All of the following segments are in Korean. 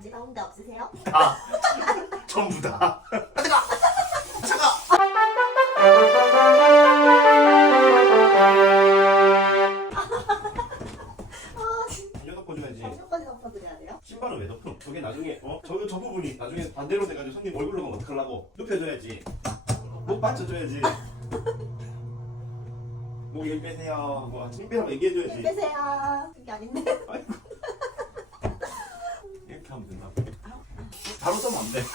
간지러운 데 없으세요? 다 전부 다. 차가 차가. 아 진짜 이거 덮어줘야지. 정신까지 덮어드려야 돼요? 신발은 왜 덮어? 저게 나중에 어? 저, 저 부분이 나중에 반대로 돼가지고 손님 얼굴로 가면 어떡하려고 눕혀줘야지 목 받쳐줘야지 목힘 빼세요 하고 힘 빼라고 힘 얘기해줘야지 빼세요 그게 아닌데 이렇게 하면 된다 바로 써면 안 돼.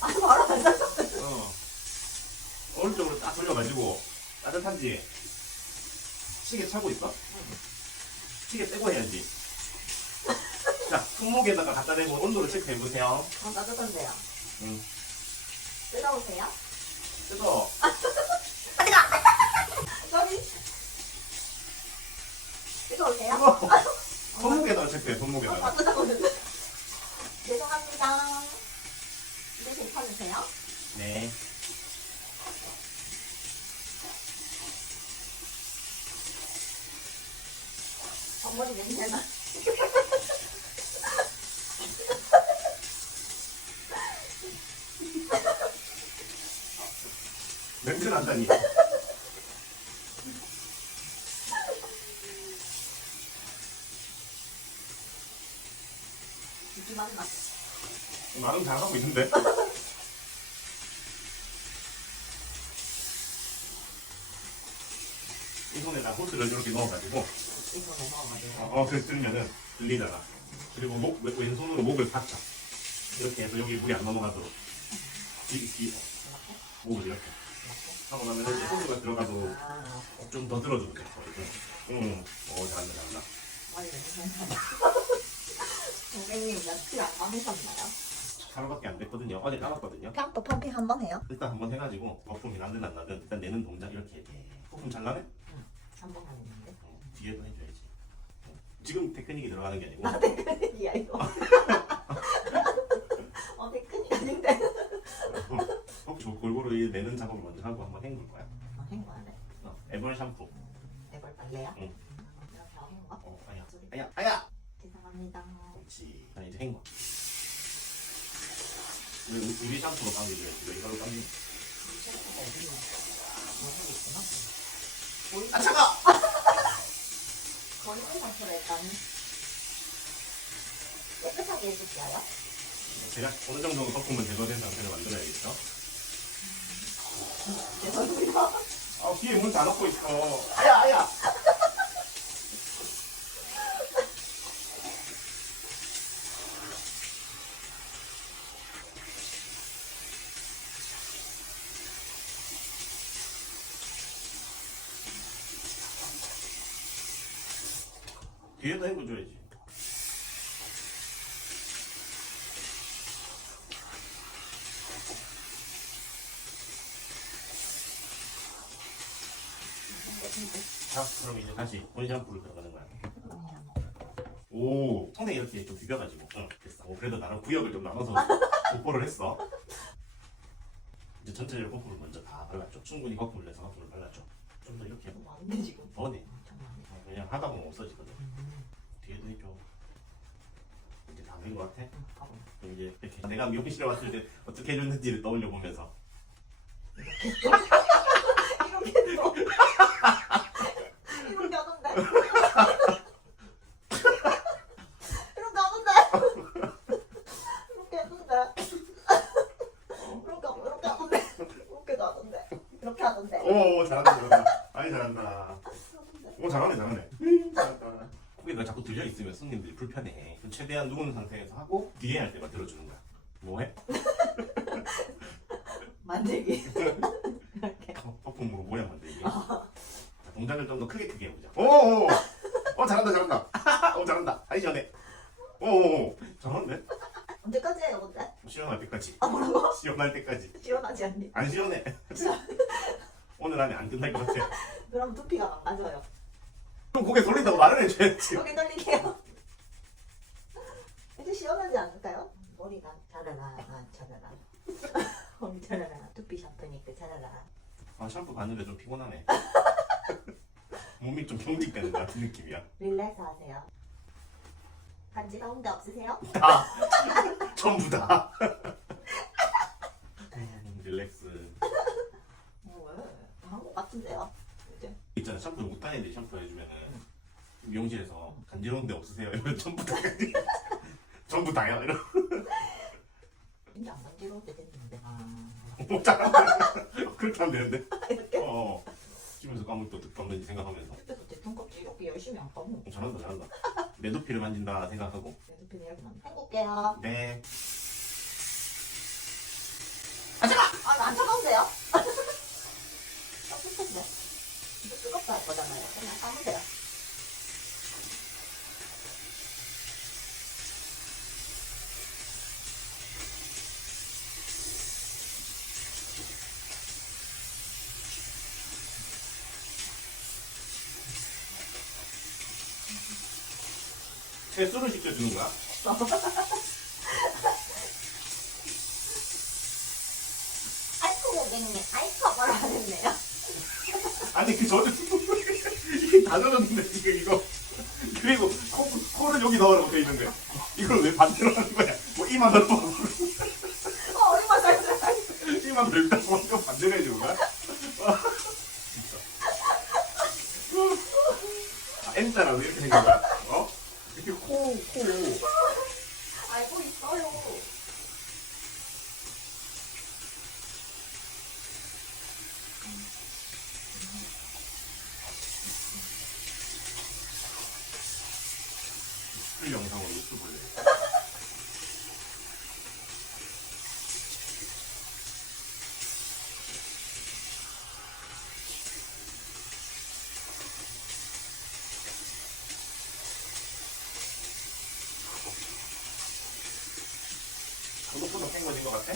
아 바로 앉아 어. 오른쪽으로 딱 돌려가지고 따뜻한지 시계 차고 있어? 시계 빼고 해야지. 자 손목에다가 갖다 대고 온도를 체크해 보세요. 어 따뜻한데요. 응. 뜨거우세요? 뜨거 sorry 뜨거우세요? 뜨거 손목에다가 체크해 어, 손목에다가 죄송합니다 이제 괜찮으세요? 네. 어머니 냄새나 냄새 난다니. 기기만 나 나름 잘 하고 있는데. 이 손에다 호스를 이렇게 넣어가지고 어, 어 그래 들면은 들리잖아. 그리고 목 왼- 왼손으로 목을 받쳐. 이렇게 해서 여기 물이 안 넘어가도록. 이, 이 목을 이렇게 하고 나면 이제 호스가 들어가도 아 좀 더 들어줘도 돼. 응. 오 잘한다 잘한다. 빨리 괜찮아 선생님 며칠 안 감으셨나요? 하루밖에 안 됐거든요. 어제 까봤거든요. 샴푸 펌핑 한번 해요? 일단 한번 해가지고 거품이 나든 안 나든 일단 내는 동작 이렇게 해. 거품 잘 나네? 한 번만 했는데 어, 뒤에도 해줘야지. 어. 지금 테크닉이 들어가는 게 아니고 나 테크닉이야 이거 어 테크닉 아닌데 어, 저 골고루 이 내는 작업을 먼저 하고 한번 헹굴 거야. 어, 헹궈야돼 어, 에벌 샴푸. 애벌 빨래야? 응. 이렇게 헹궈? 어, 아야, 아야, 아야. 죄송합니다 그렇지. 자 이제 헹궈. 우리 샴푸로. 왜 이걸로 감기? 아 차가. 거리는 상태로 일단 깨끗하게 해줄게요 제가 어느 정도 거품은 제거된 상태로 만들어야겠죠. 죄송합니다 아 뒤에 문 닫아놓고 있어. 아야, 아야. 뒤에도 헹궈줘야지. 자, 그럼 이제 다시 본샴푸를 들어가는 거야. 오, 손에 이렇게 좀 비벼가지고. 응, 됐어. 오, 그래도 나름 구역을 좀 나눠서 복보를 했어. 이제 전체적으로 거품을 먼저 다 발랐죠. 충분히 거품을 내서 거품을 발랐죠. 좀 더 이렇게 너무 안돼 지금 더 내. 정말 어, 그냥 하다 보면 없어지거든. 뒤에도 해줘. 이제 다 된 것 같아? 이제 이렇게. 내가 미용실에 왔을 때 어떻게 해줬는지를 떠올려 보면서. 이렇게 또 이렇게 하던데 이렇게 하던데 이렇게 했는데 이렇게 하고 이렇게 하던데 이렇게도 하던데 이렇게 하던데 오 잘한다 잘한다 오 잘하네 잘하네 잘한다 그게 내가 자꾸 들려 있으면 손님들이 불편해. 그럼 최대한 누운 상태에서 하고 뒤에 할 때만 들어주는 거야. 뭐해? 만들기. 이렇게 거품으로 모양 만들기? 자, 동작을 좀 더 크게 크게 해보자. 오 오 어 잘한다 잘한다. 오 잘한다. 아이 잘해 오오 잘하는데? 언제까지 해요 근데? 시원할 때까지. 아 뭐라고? 시원할 때까지. 시원하지 않니? 안 시원해. 오늘 안에 안 끝날 것 같아. 그럼 두피가 망가져요. 그럼 고개 돌린다고 말을 해줘야지. 여기 이제 시원하지 않을까요? 머리가 자라라 자라라. 머리 자라라. 두피 샴푸니까 자라라. 아 샴푸 봤는데 좀 피곤하네. 몸이 좀 경직되는 것 같은 느낌이야. 릴렉스 하세요. 간지러운 데 없으세요? 다. 전부 다. 음, 릴렉스. 어, 왜? 한것 같은데요? 이제? 있잖아 샴푸 못하는데 샴푸 해주면은 미용실에서 간지러운 데 없으세요? 이러면 전부 다 전부 다요? 이러 이제 안때 됐는데. 아. 그렇게 하면 되는데. 이렇게? 어 집에서 까물 또 덮는지 생각하면서. 그때도 대충 껍질 이렇게 열심히 안 까고 어, 잘한다 잘한다. 매도피를 만진다 생각하고. 레드핀 이렇게 만 헹굴게요. 네. 아안 차가운데요? 따뜻한데 이거 뜨겁다 할 거잖아요. 그냥 까면 돼요 채수를 시켜주는 거야? 아이코 고객님 아이커버를 하셨네요 아니 그 저는 이게 다 넣었는데 이거 이거 그리고 코, 코를 여기 넣으라고 돼 있는데 이걸 왜 반대로 하는 거야? 뭐 이만 넣고 어 얼마 살살 이만 넣다고 이거 반대로 해주는 거야? 아, M자라고 이렇게 생긴 거야? 어? 이렇게 코, 코. 알고 있어요 풀 영상으로 유튜브를. 구독보다 팽거진 것 같아?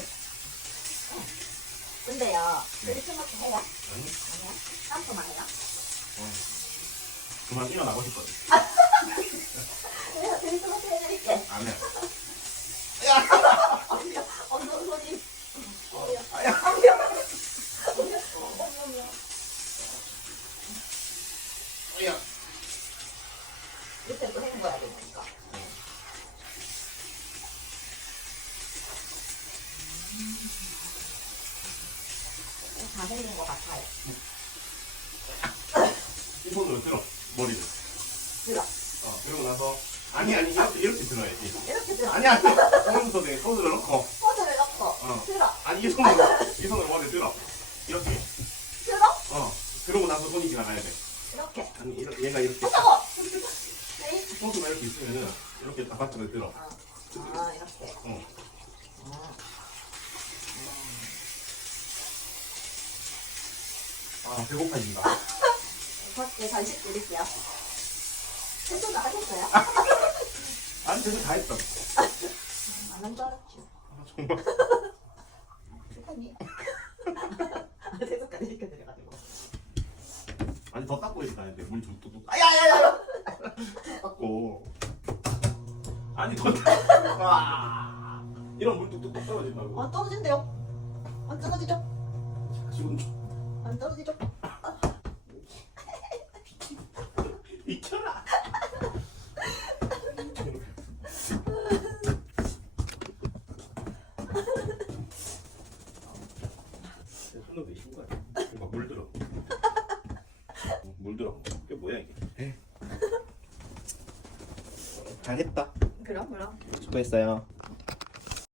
근데요 네. 크리스마스 해요? 응? 아니요 샴푸만 해요? 그만 일어나고 싶거든. 그래서 크리스마스 해드릴게 안 해. 어디요? 어느 손이 어디요? 아야. 어디요? 어디요? 어디요? 야. 밑에 또 헹궈야 되니까 다 생긴 것 같아요 이 손으로 들어. 머리를. 들어 어, 그러고 나서 아니 아니 이렇게 이렇게 들어야지. 이렇게 들어 아니 아니 오른손에 손으로 넣고 포즈를 넣고 어. 들어 아니 이 손으로 이 손으로 머리 들어. 이렇게. 들어 어. 그러고 나서 손이 지나가야 돼. 이렇게 아니 이렇게 얘가 이렇게 하자고 네. 손수가 이렇게 있으면은 이렇게 바깥으로 들어. 아 이렇게 어. 아. 아 배고파진다. 그렇게 간식 드릴게요 다 하셨어요? 아니 제가 다 했어. 안한 줄 알았죠 아, 정말. 세상에 아 세수까지 시켜드려가지고 아니 더 닦고 있어야 돼. 물좀 뚝뚝 아야야야 닦고. 아니 더. 닦- 와. 이런 물 뚝뚝 떨어진다고. 안 떨어진대요 안 떨어지죠? 지금 좀안 떨어지죠? 비켜라. 손으로 이신 거야. 이거 물 들어. 물 들어. 이게 뭐야 이게? 잘 했다. 그럼 그럼 수고했어요.